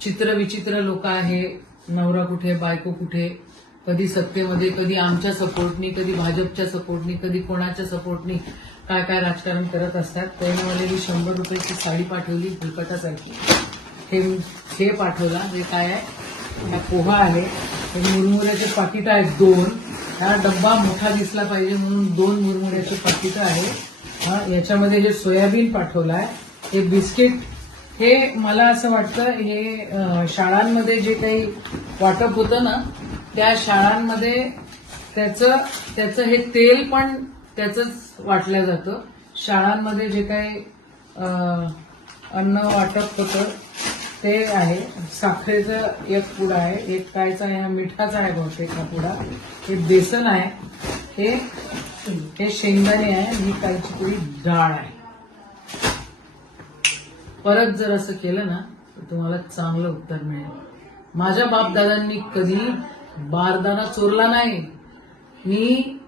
चित्रविचित्र लोक आहे. नवरा कुठे बायको कुठे कधी सत्तेमध्ये कधी आमच्या सपोर्टनी कधी भाजपच्या सपोर्टनी कधी कोणाच्या सपोर्टनी काय काय राजकारण करत असतात. त्याने मला ही शंभर रुपयाची साडी पाठवली फुलकटासारखी. हे हे पाठवला जे काय आहे? हा पोहा आहे. हे मुरमुऱ्याचे पाकिटं आहेत दोन. हा डब्बा मोठा दिसला पाहिजे म्हणून दोन मुरमुऱ्याचे पाकिटं आहे. हा याच्यामध्ये जे सोयाबीन पाठवलाय हे बिस्किट हे मला असं वाटतं हे शाळांमध्ये जे काही वाटप होतं ना त्या शाळांमध्ये त्याचं त्याचं हे तेल पण त्याचंच वाटलं जातं. शाळांमध्ये जे काही अन्न वाटप होतं ते आहे. साखरेचं एक पुडा आहे एक कायचा आहे हा मिठाचा आहे बहुतेक हा पुडा. हे बेसन आहे हे हे शेंगदाणे आहे ही कायची पुढी डाळ आहे. परत जर असं केलं ना तर तुम्हाला चांगलं उत्तर मिळेल. माझ्या बापदादांनी कधी बारदाना चोरला नाही. मी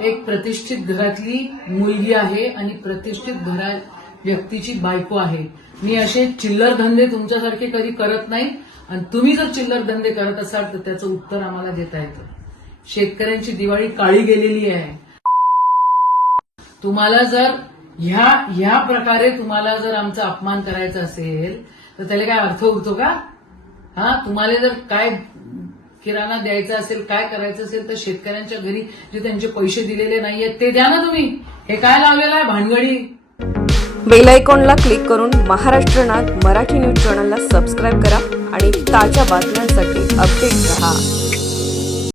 एक प्रतिष्ठित घरातली मुलगी आहे आणि प्रतिष्ठित घरा व्यक्तीची बायको आहे. मी असे चिल्लर धंदे तुमच्यासारखे कधी करत नाही. आणि तुम्ही जर चिल्लर धंदे करत असाल तर त्याचं उत्तर आम्हाला देता येतं. शेतकऱ्यांची दिवाळी काळी गेलेली आहे. तुम्हाला जर ह्या ह्या प्रकारे तुम्हाला जर आमचा अपमान करायचा असेल तर त्याला काय अर्थ उरतो का? हा तुम्हाला जर काय किराणा द्यायचा असेल काय करायचं असेल तर शेतकऱ्यांच्या घरी जे त्यांचे पैसे दिलेले नाहीयेत ते द्या ना तुम्ही. हे काय लावलेलं आहे? भानगडी. बेल आयकॉनला क्लिक करून महाराष्ट्र नाग मराठी न्यूज चॅनलला सबस्क्राईब करा आणि ताज्या बातम्यांसाठी अपडेट रहा.